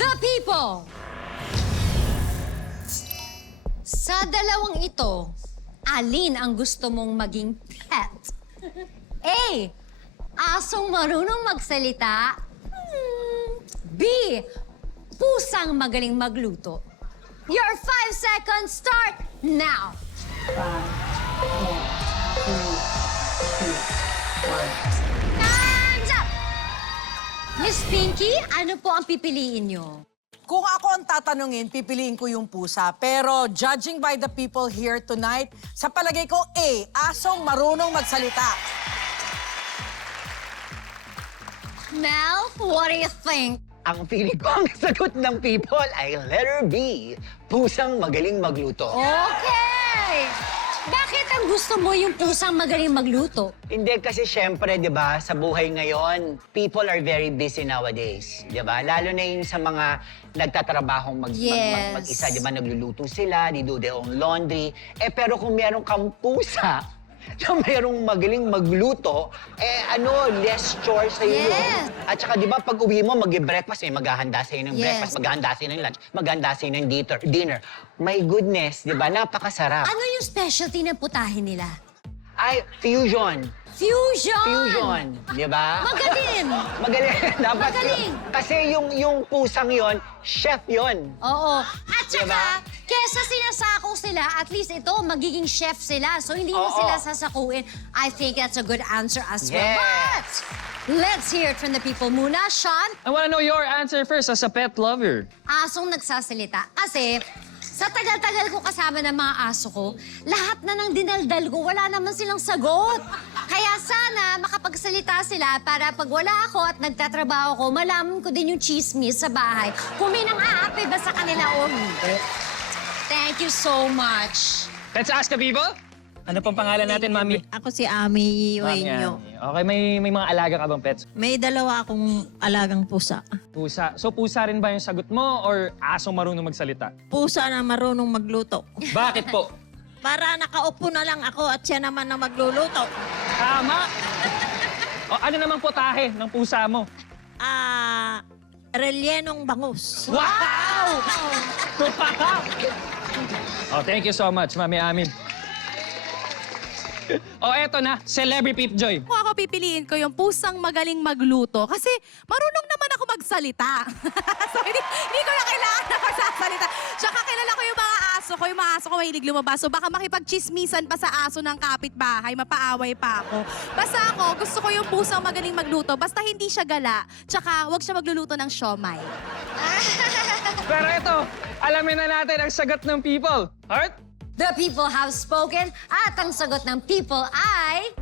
The people! Sa dalawang ito, alin ang gusto mong maging pet? A. Asong marunong magsalita. B. Pusang magaling magluto. Your 5 seconds start now. 5, 4, 3, 2, 1. Time's up! Miss Pinky, ano po ang pipiliin nyo? Kung ako ang tatanungin, pipiliin ko yung pusa. Pero judging by the people here tonight, sa palagay ko, A, asong marunong magsalita. Mel, what do you think? Ang feeling ko ang sagot ng people ay letter B, pusang magaling magluto. Okay! Bakit ang gusto mo yung pusang magaling magluto? Hindi kasi syempre, 'di ba, sa buhay ngayon, people are very busy nowadays, 'di ba? Lalo na yung sa mga nagtatrabahong Yes. mag-isa, 'di ba, nagluluto sila, they do their own laundry. Pero kung meron kang pusa na merong magaling magluto, less chores sa'yo yun. Yes. At saka, di ba, pag uwi mo, mag-breakfast, maghahanda sa'yo ng Yes. breakfast, maghahanda sa'yo ng lunch, maghahanda sa'yo ng dinner. My goodness, di ba, napakasarap. Ano yung specialty ng putahe nila? Ay, fusion. Fusion! Fusion, di ba? Magaling! Magaling. Dapat Magaling. Kasi yung pusang yon, chef yon. Oo. At saka, Diba? kesa sinasako sila, at least ito, magiging chef sila. So, hindi mo Oo. sila sasakuin. I think that's a good answer as well. Yes. But, let's hear it from the people muna. Sean, I want to know your answer first as a pet lover. asong nagsasalita. Kasi, sa tagal-tagal ko kasama ng mga aso ko, lahat na ng dinaldal ko, wala naman silang sagot. Kaya sana makapagsalita sila para pag wala ako at nagtatrabaho ko, malaman ko din yung chismis sa bahay. Kung may nang-aapi ba sa kanila o hindi. Thank you so much. Let's ask the people. Ano pong pangalan natin, Mami? Ako si Ami Mami Uenyo. Annie. Okay, may mga alaga ka bang pets? May dalawa akong alagang pusa. Pusa. So, pusa rin ba yung sagot mo or asong marunong magsalita? Pusa na marunong magluto. Bakit po? Para nakaupo na lang ako at siya naman na magluluto. Tama! O, ano naman putahe ng pusa mo? Relyenong bangus. Wow! Oh, thank you so much, Mami Amin. Oh, eto na, Celebrity Peep Joy. Kung ako pipiliin ko yung pusang magaling magluto kasi marunong naman ako magsalita. So, hindi ko na kailangan na magsasalita. Tsaka kilala ko yung mga aso ko. Yung mga aso ko mahilig lumabas. So, baka makipagchismisan pa sa aso ng kapitbahay, mapaaway pa ako. Basta ako, gusto ko yung pusang magaling magluto. Basta hindi siya gala. Tsaka, huwag siya magluluto ng siomay. Pero eto, alamin na natin ang sagot ng people. Heart? The people have spoken at ang sagot ng people ay...